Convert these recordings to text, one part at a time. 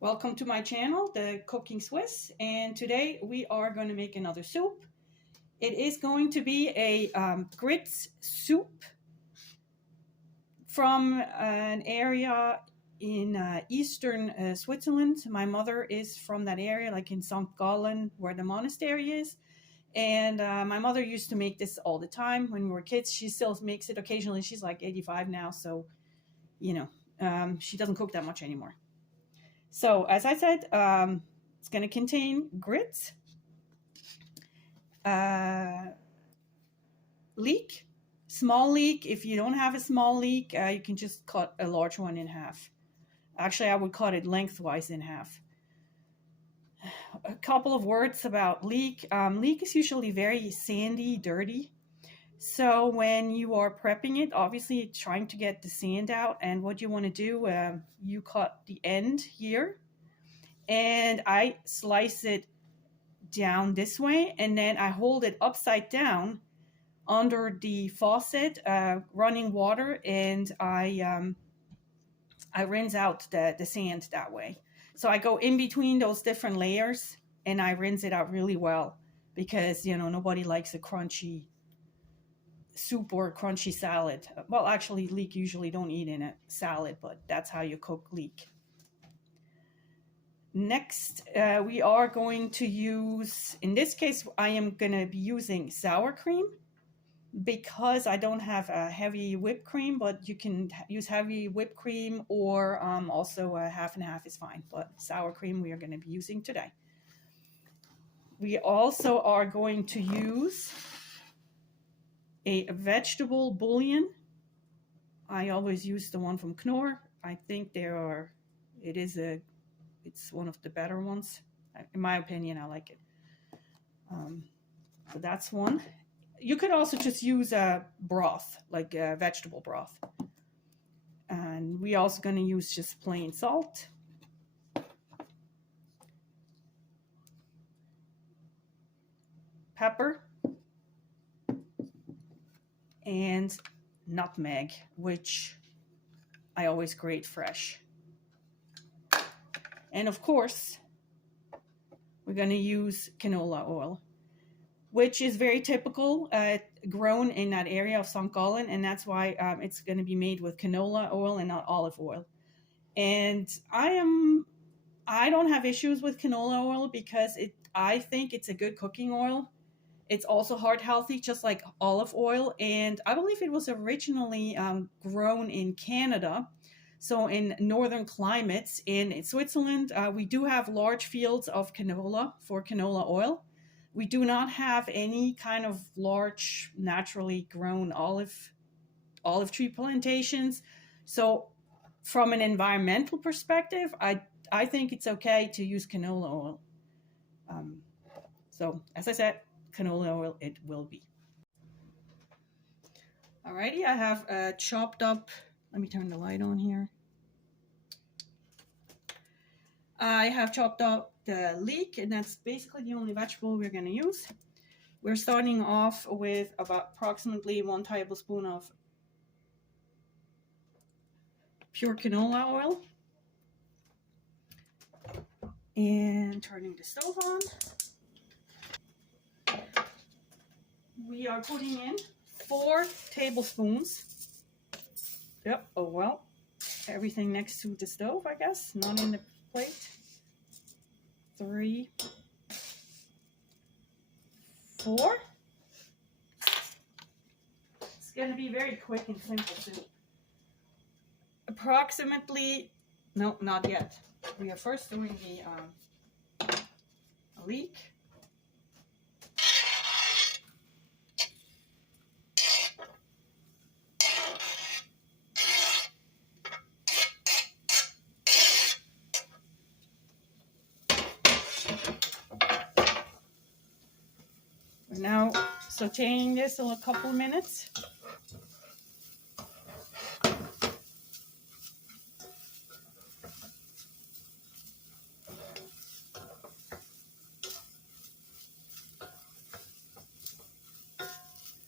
Welcome to my channel, The Cooking Swiss, and today we are going to make another soup. It is going to be a grits soup from an area in eastern Switzerland. My mother is from that area, like in St. Gallen, where the monastery is. And my mother used to make this all the time when we were kids. She still makes it occasionally. She's like 85 now, so, she doesn't cook that much anymore. So, as I said, it's going to contain grits, leek, small leek. If you don't have a small leek, you can just cut a large one in half. Actually, I would cut it lengthwise in half. A couple of words about leek. Leek is usually very sandy, dirty. So when you are prepping it, obviously trying to get the sand out, and what you want to do, you cut the end here, and I slice it down this way, and then I hold it upside down under the faucet, running water, and I rinse out the sand that way. So I go in between those different layers, and I rinse it out really well, because nobody likes a crunchy soup or crunchy salad. Well, actually, leek usually don't eat in a salad, but that's how you cook leek. Next, we are going to use, in this case, I am going to be using sour cream, because I don't have a heavy whipped cream, but you can use heavy whipped cream, or also a half and half is fine, but sour cream we are going to be using today. We also are going to use a vegetable bouillon. I always use the one from Canola. I think it's one of the better ones. In my opinion, I like it. So that's one. You could also just use a broth, like a vegetable broth. And we also going to use just plain salt. Pepper. And nutmeg, which I always grate fresh. And of course, we're going to use canola oil, which is very typical, grown in that area of St. Gallen, and that's why it's going to be made with canola oil and not olive oil. And I don't have issues with canola oil, because I think it's a good cooking oil. It's also heart healthy, just like olive oil. And I believe it was originally grown in Canada, so in northern climates. In Switzerland, we do have large fields of canola for canola oil. We do not have any kind of large naturally grown olive tree plantations. So from an environmental perspective, I think it's okay to use canola oil. So as I said, canola oil it will be. Alrighty, I have chopped up, let me turn the light on here. I have chopped up the leek, and that's basically the only vegetable we're going to use. We're starting off with about approximately 1 tablespoon of pure canola oil. And turning the stove on. We are putting in 4 tablespoons. Yep, oh well, everything next to the stove, I guess, not in the plate. 3, 4. It's going to be very quick and simple soup. Approximately, no, not yet. We are first doing the leek. We're now sauteing this in a couple of minutes.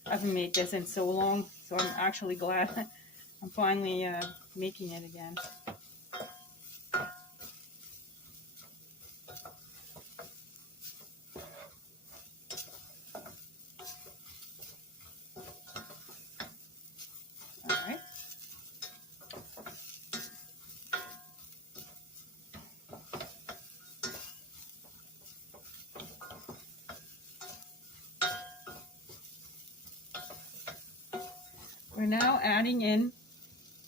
I haven't made this in so long, so I'm actually glad I'm finally making it again. We're now adding in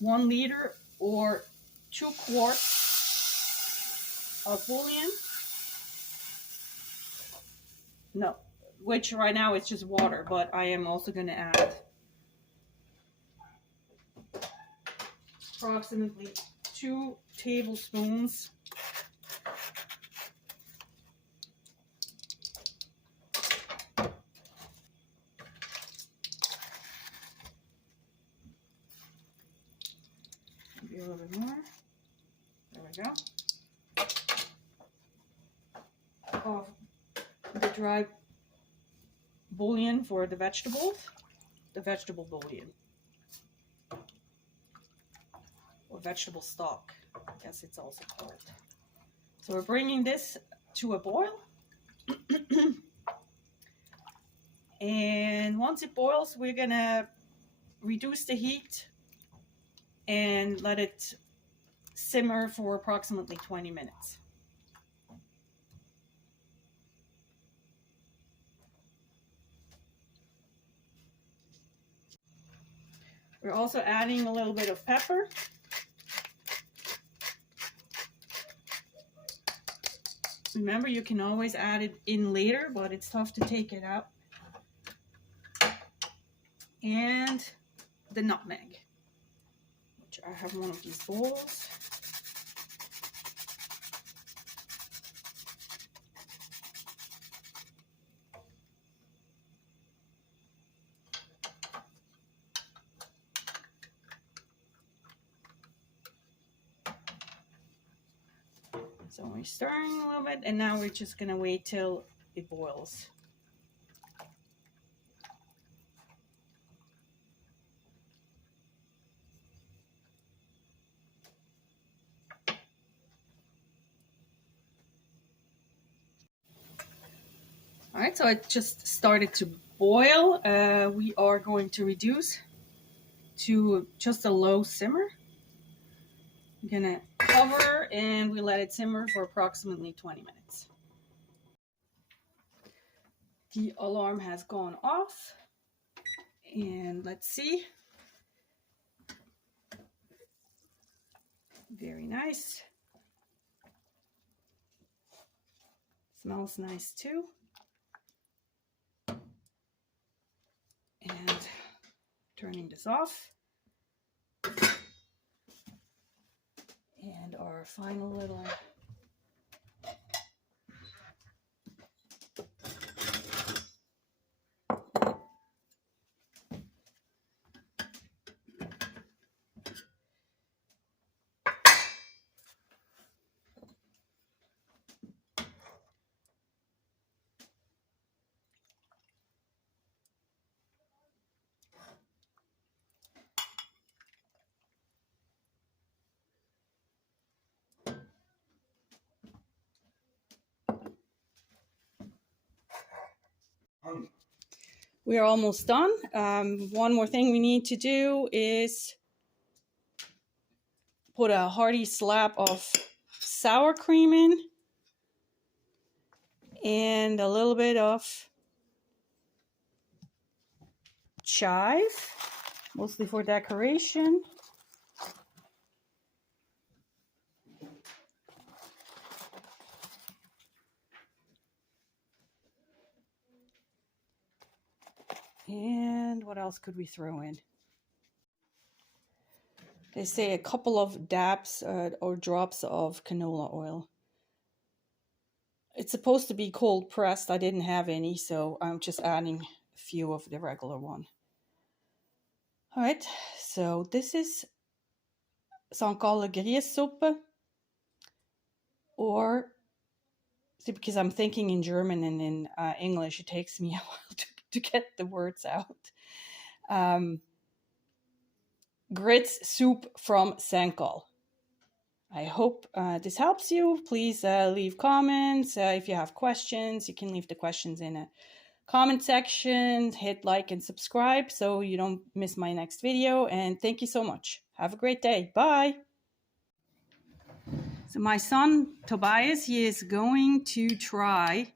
1 liter or 2 quarts of bouillon. No, which right now it's just water, but I am also going to add approximately 2 tablespoons maybe a little bit more. There we go. Of the dry bouillon for the vegetable bouillon, or vegetable stock, I guess it's also called. So we're bringing this to a boil. And once it boils, we're gonna reduce the heat and let it simmer for approximately 20 minutes. We're also adding a little bit of pepper. Remember, you can always add it in later, but it's tough to take it out. And the nutmeg, which I have one of these bowls. So we're stirring a little bit, and now we're just gonna wait till it boils. All right, so it just started to boil. We are going to reduce to just a low simmer. I'm gonna cover and we let it simmer for approximately 20 minutes. The alarm has gone off, and let's see. Very nice. Smells nice too. And turning this off. And our final little we are almost done. One more thing we need to do is put a hearty slab of sour cream in and a little bit of chive, mostly for decoration. And what else could we throw in? They say a couple of dabs or drops of canola oil. It's supposed to be cold pressed. I didn't have any, so I'm just adding a few of the regular one. All right, so this is Canola grießsuppe, or see, because I'm thinking in German and in English, it takes me a while to get the words out. Grits soup from Sankel. I hope this helps you. Please leave comments. If you have questions, you can leave the questions in a comment section. Hit like and subscribe so you don't miss my next video. And thank you so much. Have a great day. Bye. So my son Tobias, he is going to try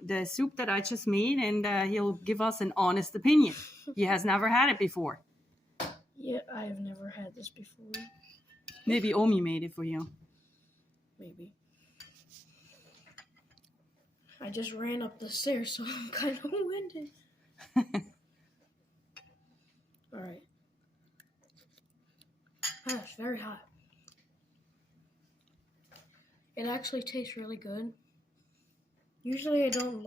the soup that I just made, and he'll give us an honest opinion. He has never had it before. Yeah, I have never had this before. Maybe Omi made it for you. Maybe. I just ran up the stairs, so I'm kind of winded. Alright. Ah, it's very hot. It actually tastes really good. Usually I don't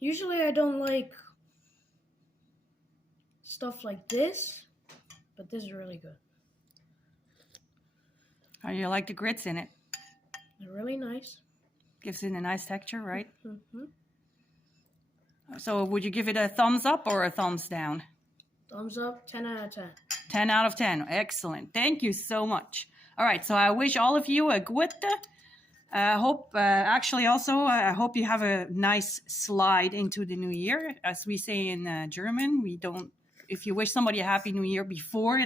usually I don't like stuff like this, but this is really good. How do you like the grits in it? They're really nice. Gives it a nice texture, right? Mm-hmm. So would you give it a thumbs up or a thumbs down? Thumbs up, 10 out of 10. 10 out of 10. Excellent. Thank you so much. All right, so I wish all of you a gute. I hope you have a nice slide into the new year. As we say in German, if you wish somebody a happy new year before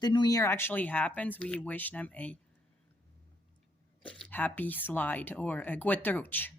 the new year actually happens, we wish them a happy slide or a gute Rutsch.